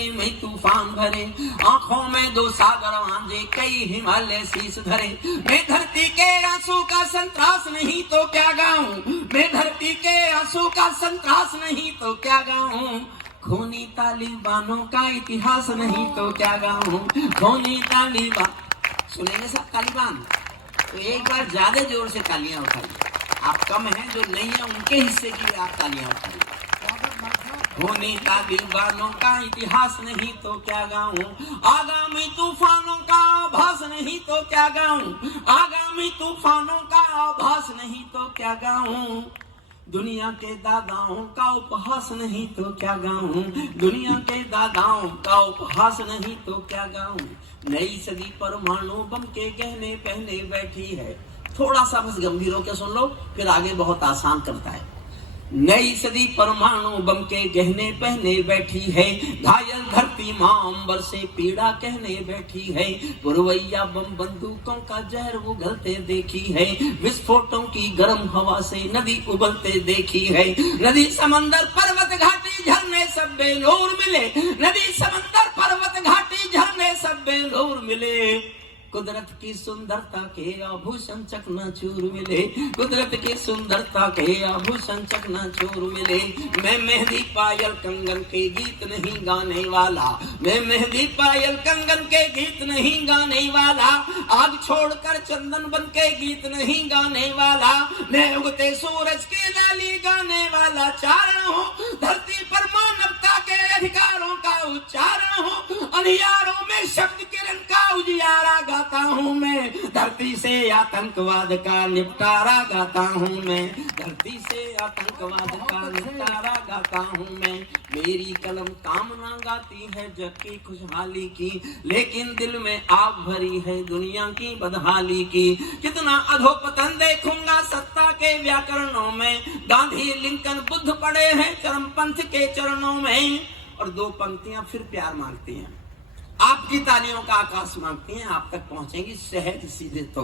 सपने में तूफान भरे, आंखों में दो सागर वांझे, कई हिमालय शीश धरे। मैं धरती के आंसू का संतरास नहीं तो क्या गाऊं, मैं धरती के आंसू का संतरास नहीं तो क्या गाऊं, खूनी तालिबानों का इतिहास नहीं तो क्या गाऊं, खूनी तालिबान। सुनेंगे सब तालिबान? तो एक बार ज्यादा जोर से तालियां उठाइए। आप कम हैं, जो नहीं है उनके हिस्से की आप तालियां उठाइए। खूनी तालिबानों का इतिहास नहीं तो क्या गाऊं, आगामी तूफानों का आभास नहीं तो क्या गाऊं, आगामी तूफानों का आभास नहीं तो क्या गाऊं, दुनिया के दादाओं का उपहास नहीं तो क्या गाऊं, दुनिया के दादाओं का उपहास नहीं तो क्या गाऊं। नई सदी परमाणु बम के गहने पहने बैठी है। थोड़ा सा बस गंभीर होकर सुन लो, फिर आगे बहुत आसान करता है। नई सदी परमाणु बम के गहने पहने बैठी है, घायल धरती मां अंबर से पीड़ा कहने बैठी है, पुरवैया बम बंदूकों का जहर उगलते देखी है, विस्फोटों की गर्म हवा से नदी उबलते देखी है। नदी समंदर पर्वत घाटी झरने सब बेलोर मिले, नदी समंदर पर्वत घाटी झरने सब बेलोर मिले, कुदरत की सुंदरता के आभूषण चकनाचूर मिले, कुदरत की सुंदरता के आभूषण चकनाचूर मिले। मैं मेहंदी पायल कंगन के गीत नहीं गाने वाला, मैं मेहंदी पायल कंगन के गीत नहीं गाने वाला, आग छोड़कर चंदन बन के गीत नहीं गाने वाला, मैं उगते सूरज की लाली गाने वाला चारण हूँ, धरती पर मानवता के अधिकारों का उच्चारण हूँ, अंधियारों में शब्द किरण का उजियारा गाता हूँ मैं, धरती से आतंकवाद का निपटारा गाता हूँ मैं, धरती से आतंकवाद का निपटारा गाता हूँ मैं। मेरी कलम कामना गाती है जग की खुशहाली की, लेकिन दिल में आग भरी है दुनिया की बदहाली की। कितना अधोपतन देखूंगा सत्ता के व्याकरणों में, गांधी लिंकन बुद्ध पड़े हैं चरमपंथ के चरणों में। और दो पंक्तियां फिर प्यार मांगती हैं, आपकी तालियों का आकाश मांगती हैं, आप तक पहुंचेंगी सहज सीधे। तो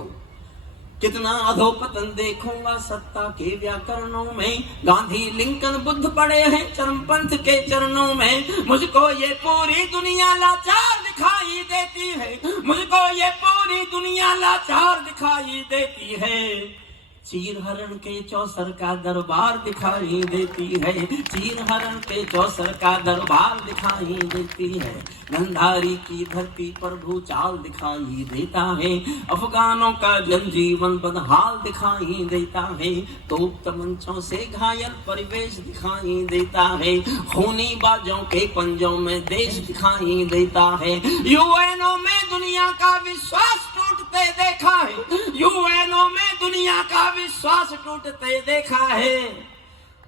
कितना अधोपतन देखूंगा सत्ता के व्याकरणों में, गांधी लिंकन बुद्ध पड़े हैं चरमपंथ के चरणों में। मुझको ये पूरी दुनिया लाचार दिखाई देती है, मुझको ये पूरी दुनिया लाचार दिखाई देती है, चीर हरण के चौसर का दरबार दिखाई देती है, चीर हरण के चौसर का दरबार दिखाई देती है, गंधारी की धरती पर भूचाल दिखाई देता है, अफगानों का जनजीवन बदहाल दिखाई देता है, तोप तमंचों से घायल परिवेश दिखाई देता है, खूनी बाजों के पंजों में देश दिखाई देता है। यूएनओ में दुनिया का विश्वास टूटते देखा है, यूएनओ में दुनिया का विश्वास टूटते देखा है,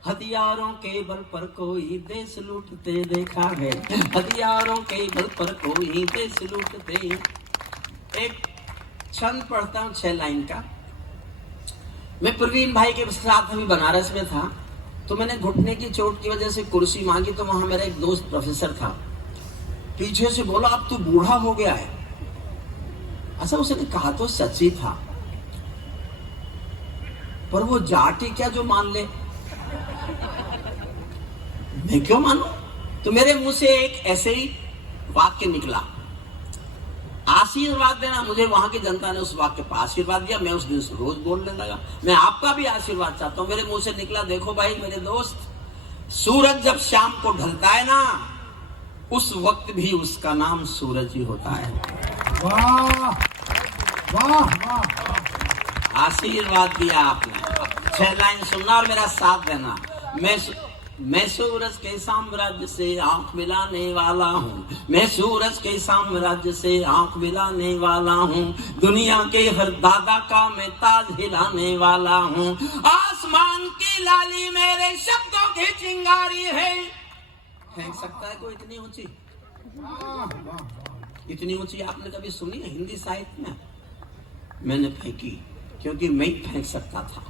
हथियारों के बल पर कोई देश लूटते देखा है, हथियारों के बल पर कोई देश लूटते। एक छंद पढ़ता हूँ 6 लाइन का। मैं प्रवीण भाई के साथ अभी बनारस में था, तो मैंने घुटने की चोट की वजह से कुर्सी मांगी, तो वहां मेरा एक दोस्त प्रोफेसर था, पीछे से बोला अब तू बूढ़ा हो गया है। अच्छा, उसने कहा तो सच्ची था, पर वो जाटी क्या जो मान ले, मैं क्यों मानू? तो मेरे मुंह से एक ऐसे ही वाक्य निकला, आशीर्वाद देना। मुझे वहां की जनता ने उस वाक्य पर आशीर्वाद दिया, मैं उस दिन से रोज बोलने लगा, मैं आपका भी आशीर्वाद चाहता हूं। मेरे मुंह से निकला, देखो भाई मेरे दोस्त, सूरज जब शाम को ढलता है ना, उस वक्त भी उसका नाम सूरज ही होता है। वाह वाह वाह, आशीर्वाद दिया आपने। 6 लाइन सुनना और मेरा साथ देना। मैं सूरज के साम्राज्य से आंख मिलाने वाला हूँ, मैं सूरज के साम्राज्य से आंख मिलाने वाला हूँ, दुनिया के हर दादा का मैं ताज हिलाने वाला हूँ, आसमान की लाली मेरे शब्दों की चिंगारी है। फेंक सकता है कोई इतनी ऊंची? इतनी ऊंची आपने कभी सुनी है हिंदी साहित्य में? मैंने फेंकी क्योंकि मैं फेंक सकता था।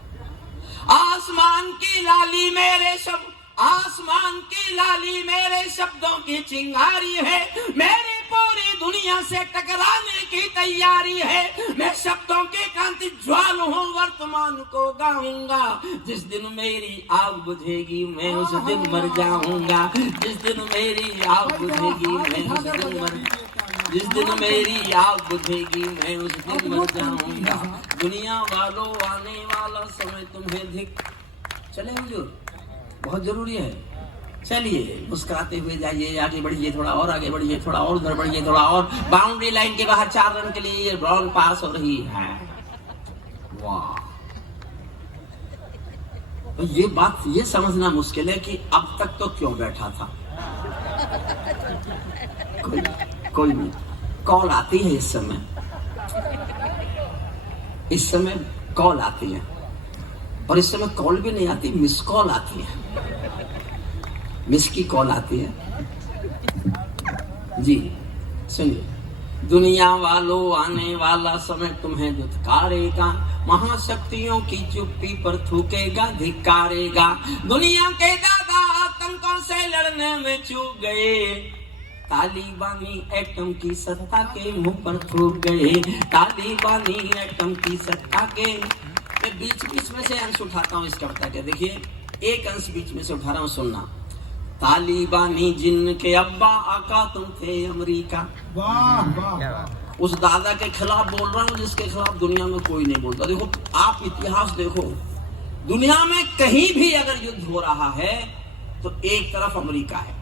आसमान की लाली मेरे शब्द, आसमान की लाली मेरे शब्दों की चिंगारी है, मेरी पूरी दुनिया से टकराने की तैयारी है। मैं शब्दों के कांति ज्वाल हूँ, वर्तमान को गाऊंगा। जिस दिन मेरी आग बुझेगी मैं उस दिन मर जाऊंगा। जिस दिन मेरी आग बुझेगी मैं उस दिन जिस दिन मेरी आग बुझेगी मैं उस दिन मर जाऊंगा। दुनिया वालों आने वाला समय तुम्हें चले हुजूर, बहुत जरूरी है। चलिए मुस्कुराते हुए जाइए, आगे बढ़िए, थोड़ा और आगे बढ़िए, थोड़ा और उधर बढ़िए, थोड़ा और। बाउंड्री लाइन के बाहर 4 रन के लिए बॉल पास हो रही है। वाह, तो ये बात ये समझना मुश्किल है कि अब तक तो क्यों बैठा था। कोई नहीं, कॉल आती है इस समय कॉल आती है, और इस समय कॉल भी नहीं आती, मिस कॉल आती है, मिस की कॉल आती है। जी सुनिए, दुनिया वालों आने वाला समय तुम्हें धुतकारेगा, महाशक्तियों की चुप्पी पर थूकेगा, धिक्कारेगा। दुनिया के दादा आतंकों से लड़ने में चूक गए, तालिबानी एटम की सत्ता के मुंह पर थूक गए। तालिबानी एटम की सत्ता के, मैं बीच में से अंश उठाता हूँ इस कविता के। देखिए, एक अंश बीच में से उठा रहा हूँ, सुनना। तालिबानी जिनके अब्बा आका तुम थे अमेरिका। वाह वाह, उस दादा के खिलाफ बोल रहा हूँ जिसके खिलाफ दुनिया में कोई नहीं बोलता। देखो, आप इतिहास देखो, दुनिया में कहीं भी अगर युद्ध हो रहा है तो एक तरफ अमेरिका है।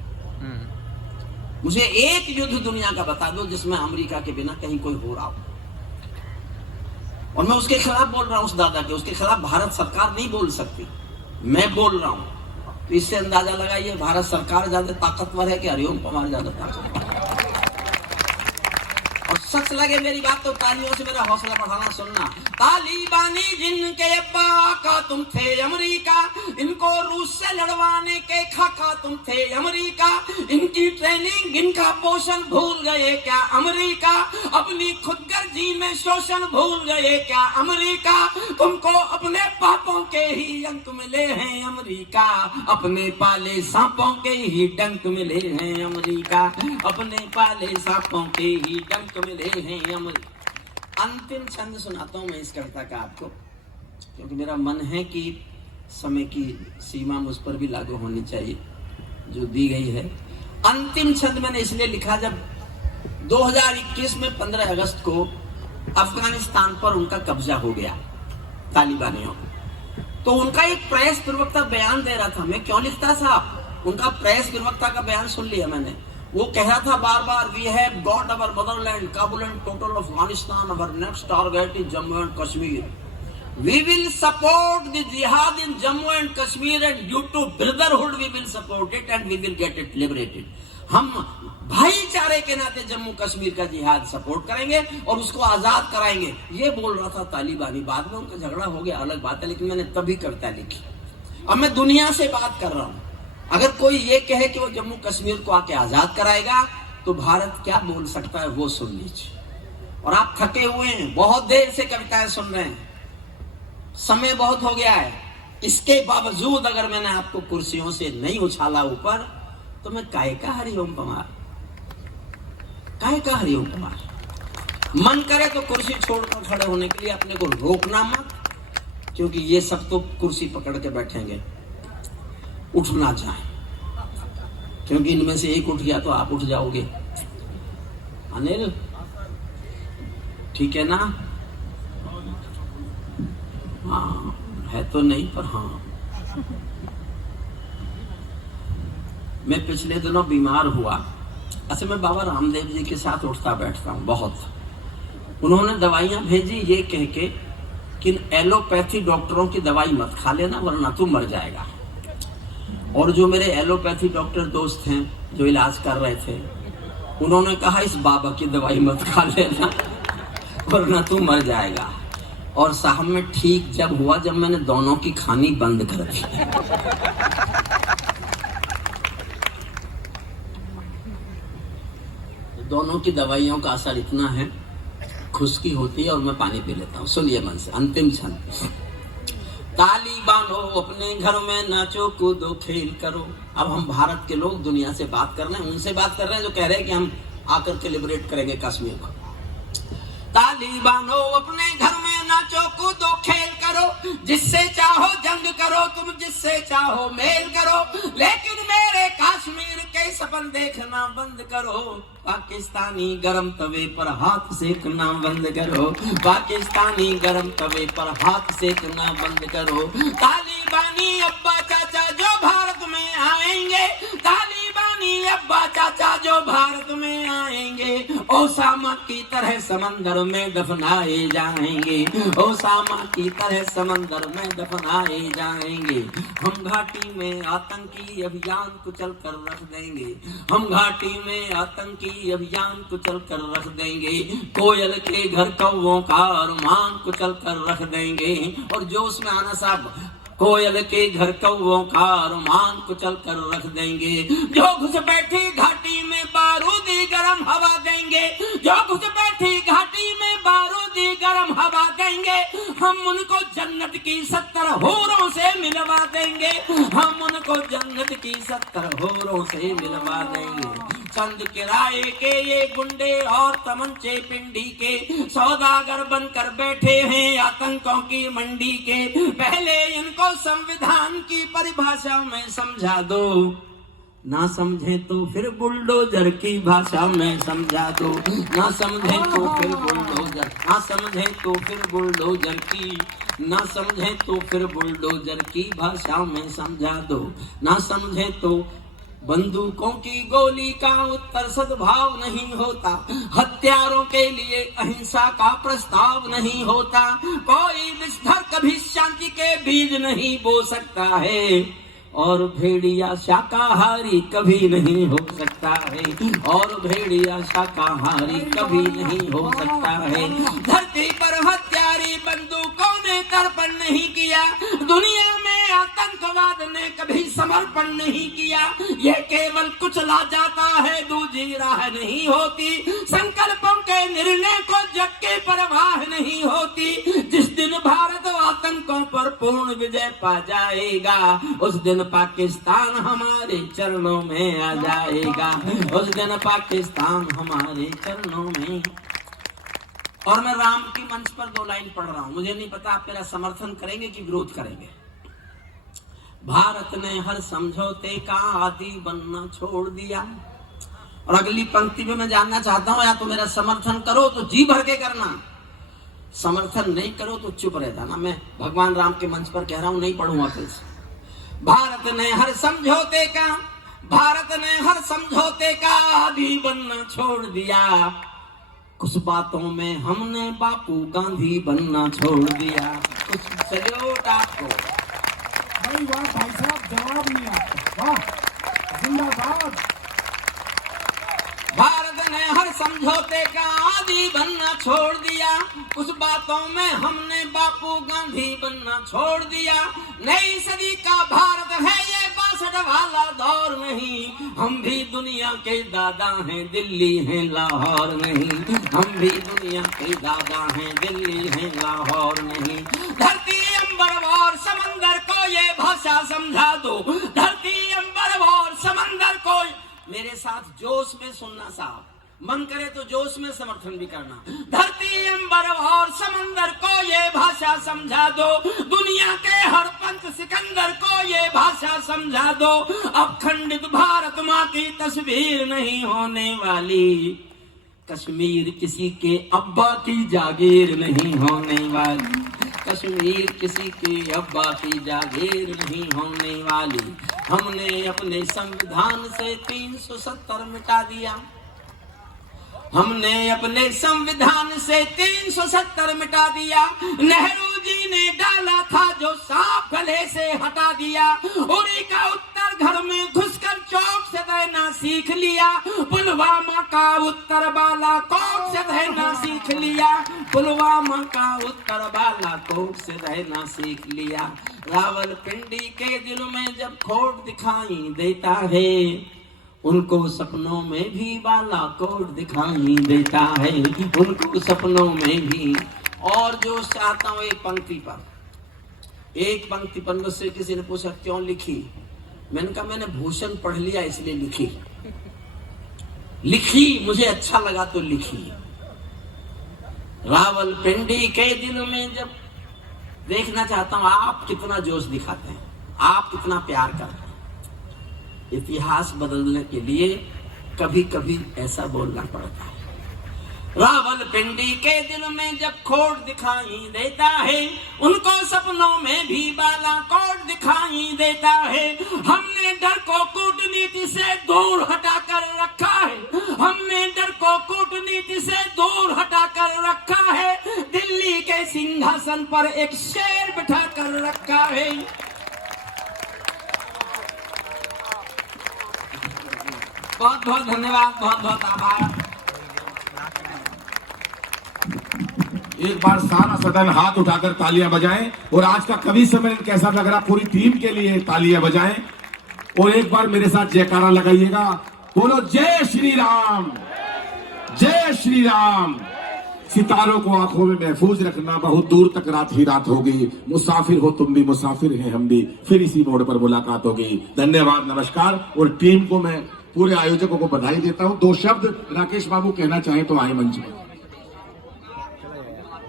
मुझे एक युद्ध दुनिया का बता दो जिसमें अमेरिका के बिना कहीं कोई हो रहा हो, और मैं उसके खिलाफ बोल रहा हूँ, उस दादा के। उसके खिलाफ भारत सरकार नहीं बोल सकती, मैं बोल रहा हूँ। तो इससे अंदाजा लगाइए भारत सरकार ज्यादा ताकतवर है कि हरिओम पवार ज्यादा ताकतवर। और सच लगे मेरी बात तो तालियों से मेरा हौसला बढ़ाना, सुनना। तालिबानी जिनके अब्बा आका तुम थे अमेरिका, इनको रूस से लड़वाने के खाका तुम थे अमेरिका। इनकी ट्रेनिंग, इनका पोषण भूल गए क्या अमेरिका? अपनी खुदगर्जी में शोषण भूल गए क्या अमेरिका? तुमको अपने पापों के ही अंक मिले हैं अमेरिका, अपने पाले सांपों के ही डंक मिले हैं अमेरिका, अपने पाले सांपों के ही डंक मिले हैं अमेरिका। अंतिम छंद सुनाता हूं मैं इस कविता का आपको, क्योंकि मेरा मन है कि समय की सीमा मुझ पर भी लागू होनी चाहिए जो दी गई है। अंतिम छंद मैंने इसलिए लिखा, जब 2021 में 15 अगस्त को अफगानिस्तान पर उनका कब्जा हो गया तालिबानियों, तो उनका एक प्रेस प्रवक्ता बयान दे रहा था। मैं क्यों लिखता साहब, उनका प्रेस प्रवक्ता का बयान सुन लिया मैंने। वो कह रहा था बार बार, we have got our motherland, Kabul and total Afghanistan, our next target is Jammu and Kashmir, we will support the jihad in Jammu and Kashmir and due to brotherhood we will support it and we will get it liberated. हम भाईचारे के नाते जम्मू कश्मीर का जिहाद support करेंगे और उसको आजाद कराएंगे, ये बोल रहा था तालिबानी। बाद में उनका झगड़ा हो गया, अलग बात है, लेकिन मैंने तभी कविता लिखी। अब मैं दुनिया से बात कर रहा हूं, अगर कोई ये कहे कि वो जम्मू कश्मीर को आके आजाद कराएगा तो भारत क्या बोल सकता है वो सुन लीजिए। और आप थके हुए हैं, बहुत देर से कविताएं सुन रहे हैं, समय बहुत हो गया है, इसके बावजूद अगर मैंने आपको कुर्सियों से नहीं उछाला ऊपर, तो मैं काहे का हरिओम पवार, काहे का हरिओम पवार। मन करे तो कुर्सी छोड़कर खड़े होने के लिए अपने को रोकना मत, क्योंकि ये सब तो कुर्सी पकड़ के बैठेंगे, उठना चाहे, क्योंकि इनमें से एक उठ गया तो आप उठ जाओगे। अनिल ठीक है ना? हाँ है तो नहीं, पर हाँ। मैं पिछले दिनों बीमार हुआ। अच्छा, मैं बाबा रामदेव जी के साथ उठता बैठता हूँ बहुत। उन्होंने दवाइयां भेजी ये कह के कि एलोपैथी डॉक्टरों की दवाई मत खा लेना वरना तू मर जाएगा। और जो मेरे एलोपैथी डॉक्टर दोस्त हैं जो इलाज कर रहे थे, उन्होंने कहा इस बाबा की दवाई मत खा लेना वरना तू मर जाएगा। और साहब में ठीक जब हुआ जब मैंने दोनों की खानी बंद कर दी। दोनों की दवाइयों का असर इतना है, खुश्की होती है और मैं पानी पी लेता हूँ। सुनिए मन से, अंतिम छंद। तालिबानों अपने घर में नाचो कूदो खेल करो। अब हम भारत के लोग दुनिया से बात कर रहे हैं, उनसे बात कर रहे हैं जो कह रहे हैं कि हम आकर के लिबरेट करेंगे कश्मीर को। तालिबानों अपने घर में नाचो कूदो खेल करो, जिससे चाहो जंग करो तुम, जिससे चाहो मेल करो, लेकिन मेरे कश्मीर के सपन देखना बंद करो। पाकिस्तानी गरम तवे पर हाथ सेकना बंद करो, पाकिस्तानी गरम तवे पर हाथ सेकना बंद करो। तालिबानी अब्बा चाचा जो भारत में आएंगे, तालिबानी अब्बा चाचा जो भारत में आएंगे, ओसामा की तरह समंदर में दफनाए जाएंगे, ओसामा की तरह समंदर में दफनाए जाएंगे। हम घाटी में आतंकी अभियान कुचल कर रख देंगे, हम घाटी में आतंकी अभियान कुचल कर रख देंगे। कोयल के घर कौवों का अरमान कुचल कर रख देंगे। और जोश में आना साहब, कोयल के घर कौवों का अरमान कुचल कर रख देंगे। जो घुस बैठी घाटी में बारूदी गरम हवा देंगे, जो घुस बैठी घाटी में बारूदी गरम हवा देंगे। हम उनको जन्नत की 70 हूरों से मिलवा देंगे, हम उनको जन्नत की 70 हूरों से मिलवा देंगे। चंद किराए के ये गुंडे और तमंचे पिंडी के सौदागर बनकर बैठे हैं आतंकों की मंडी के। पहले इनको संविधान की परिभाषा में समझा दो, ना समझे तो फिर बुलडोजर की भाषा में समझा दो, ना समझे तो फिर बुलडोजर, ना समझे तो फिर बुलडोजर की, ना समझे तो फिर बुलडोजर की भाषा में समझा दो। ना समझे तो बंदूकों की गोली का उत्तर सद्भाव नहीं होता, हत्यारों के लिए अहिंसा का प्रस्ताव नहीं होता। कोई विस्फर कभी शांति के बीज नहीं बो सकता है, और भेड़िया शाकाहारी कभी नहीं हो सकता है, और भेड़िया शाकाहारी कभी नहीं हो सकता है। धरती पर हत्यारी बंदूकों ने तर्पण नहीं किया, दुनिया में आतंकवाद ने कभी समर्पण नहीं किया। ये केवल कुचला जाता है, दूसरी राह नहीं होती। संकल्पों के निर्णय को जग के परवाह नहीं होती। जिस दिन भारत आतंकों पर पूर्ण विजय पा जाएगा, उस दिन पाकिस्तान हमारे चरणों में आ जाएगा, उस दिन पाकिस्तान हमारे चरणों में। और मैं राम की मंच पर 2 लाइन पढ़ रहा हूं, मुझे नहीं पता आप मेरा समर्थन करेंगे कि विरोध करेंगे। भारत ने हर समझौते का आदी बनना छोड़ दिया। और अगली पंक्ति में मैं जानना चाहता हूं, या तो मेरा समर्थन करो तो जी भर के करना, समर्थन नहीं करो तो चुप रह जाना। मैं भगवान राम के मंच पर कह रहा हूं, नहीं पढ़ूंगा फिर से। भारत ने हर समझौते का, भारत ने हर समझौते का आदी बनना छोड़ दिया। कुछ बातों में हमने बापू गांधी बनना छोड़ दिया। कुछ सल्यूट आपको भाई, वाह भाई साहब, जवाब नहीं आपका, वाह, जिंदाबाद। भारत ने हर समझौते का आदी बनना छोड़ दिया। कुछ बातों में हमने बापू गांधी बनना छोड़ दिया। नई सदी का भारत है ये 62 वाला दौर नहीं। हम भी दुनिया के दादा हैं, दिल्ली है लाहौर नहीं। हम भी दुनिया के दादा हैं, दिल्ली है लाहौर नहीं। धरती अंबर और समंदर को ये भाषा समझा दो, धरती अंबर और समंदर को। मेरे साथ जोश में सुनना साहब, मन करे तो जोश में समर्थन भी करना। धरती अंबर और समंदर को ये भाषा समझा दो, दुनिया के हर पंच सिकंदर को ये भाषा समझा दो। अब खंडित भारत माँ की तस्वीर नहीं होने वाली, कश्मीर किसी के अब्बा की जागीर नहीं होने वाली, कश्मीर किसी के अब्बा की जागीर नहीं होने वाली। हमने अपने संविधान से 370 मिटा दिया, हमने अपने संविधान से 370 मिटा दिया। नेहरू जी ने डाला था जो सांप गले से हटा दिया। उरी का उत्तर घर में घुसकर चौक से रहना सीख लिया। पुलवामा का उत्तर बालाकोट से रहना सीख लिया। पुलवामा का उत्तर बालाकोट से रहना सीख लिया। रावलपिंडी के दिल में जब खोट दिखाई देता है, उनको सपनों में भी बालाकोट दिखाई देता है, उनको सपनों में भी। और जो चाहता हूँ एक पंक्ति पर मुझसे किसी ने पूछा क्यों लिखी, मैंने कहा मैंने भूषण पढ़ लिया इसलिए लिखी। लिखी, मुझे अच्छा लगा तो लिखी। रावलपिंडी के दिन में जब देखना चाहता हूं आप कितना जोश दिखाते हैं, आप कितना प्यार करते हैं। इतिहास बदलने के लिए कभी कभी ऐसा बोलना पड़ता है। रावलपिंडी के दिल में जब खोट दिखाई देता है, उनको सपनों में भी बालाकोट दिखाई देता है। हमने डर को कूटनीति से दूर हटाकर रखा है, हमने डर को कूटनीति से दूर हटाकर रखा है। दिल्ली के सिंहासन पर एक शेर बिठा कर रखा है। बहुत बहुत धन्यवाद, बहुत बहुत आभार। एक बार सारा सदन हाथ उठाकर तालियां बजाएं और आज का कवि सम्मेलन कैसा लग रहा पूरी टीम के लिए तालियां बजाएं और एक बार मेरे साथ जयकारा लगाइएगा। बोलो जय श्री राम, जय श्री राम। सितारों को आंखों में महफूज रखना, बहुत दूर तक रात ही रात होगी। मुसाफिर हो तुम भी, मुसाफिर हैं हम भी, फिर इसी मोड़ पर मुलाकात होगी। धन्यवाद, नमस्कार। और टीम को मैं, पूरे आयोजकों को बधाई देता हूं। 2 शब्द राकेश बाबू कहना चाहें तो आए मंच में।